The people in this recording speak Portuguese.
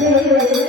Senhor.